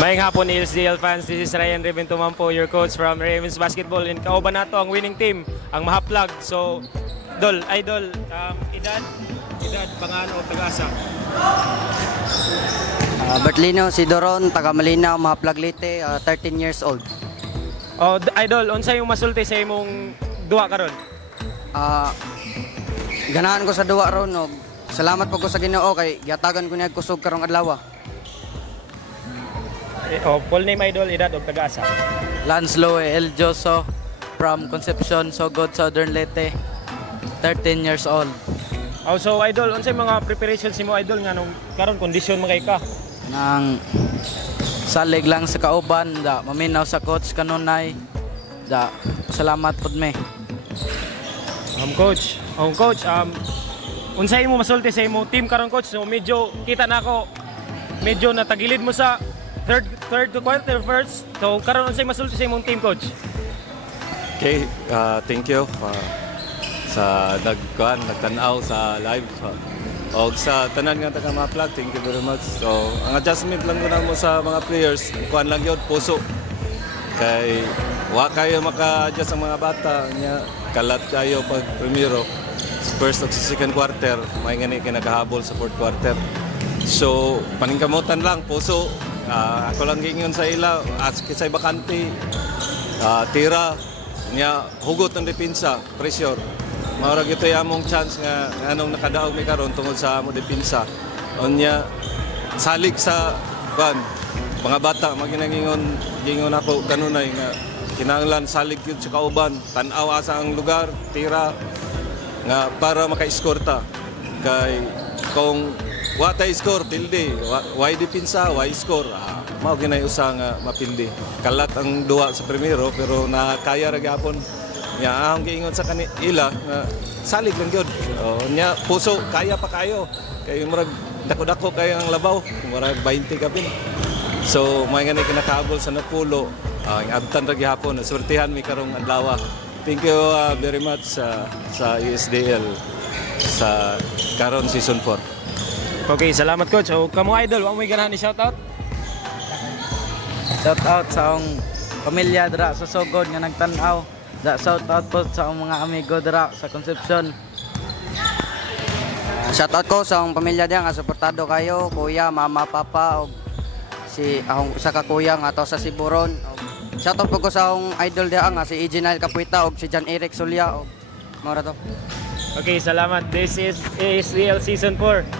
Maayong hapon ESDL fans, this is Ryan Reventuman po, your coach from Ravens Basketball. And kauban nato ang winning team, ang Mahaplag. So, idol, edad, pangalan o tagasa? Bertlino Sidoron, taga Malinaw, Mahaplag Leyte, 13 years old. Oh, idol, unsa yung masulti sa imong duwa karon? Ganahan ko sa duwa ron, og salamat po ko sa Ginoo kay giatagan ko niya kusog karong adlaw. Full name idol, edad o tagasa? Lanslo El Joso from Concepcion, Sogod, Southern Leyte, 13 years old. Oh, so idol, unsay mga preparations nimo idol nga nung karon kondisyon man kay ka? Nang salig lang sa kauban, da maminaw sa coach kanunay. Da salamat pud me. Coach, unsay mo masulti sa imong team karon coach? So medyo kita nako medyo natagilid mo sa third to quarter first. So karon unsay masulti sa imong team coach? Okay, thank you sa nagtanaw sa live. O sa tanan nga taga Mahaplag, thank you very much. So ang adjustment lang ko na mo sa mga players, kuan lang yun, puso. Kay wa kayo maka-adjust ang mga bata niya, kalat kayo pag primero. First o second quarter, may nga ni kinakahabol sa fourth quarter. So paningkamutan lang, puso. Ako lang gingon sa ila, kisay bakante, tira, niya hugot ng depensa, pressure. Maurag ito yung among chance nga anong nakadaog mi karon tungod sa among depensa. Onya salig sa mga bata maginangingon ako kanunay nga kinahanglan salig gyud sa kauban, tan-aw asa ang lugar, tira nga para maka-score ta. Kay kung wa tay score pildi, why depensa, why score. Mao ginay usa nga mapildi. Kalat ang duwa sa primero pero nakaya ra gyapon. Nya ang giingon sa kanila nga salig lang gyud. Nya puso kaya pa kayo. Kay murag dako-dako kay ang labaw, murag 20 kapin. So may nga kinakahabol sa napulo. Ang abtan ra gyapon, swertihan mi karong adlaw. Thank you very much sa ESDL sa karon season 4. Okay, salamat coach. O kamo idol, wa mo ganahan ni shoutout? Shout out sa akong pamilya dira sa Sogod nga nagtan-aw. Da shout out po sa akong mga amigo dira sa Concepcion. Shoutout ko sa akong pamilya diyan nga suportado kayo, kuya, mama, papa, og si akong usa ka kuya nga ato sa Siburon. Shoutout po ko sa akong idol diyan nga si Eginal Capuita og si John Eric Solia og mao ra to. Okay, salamat. This is ASDL Season 4.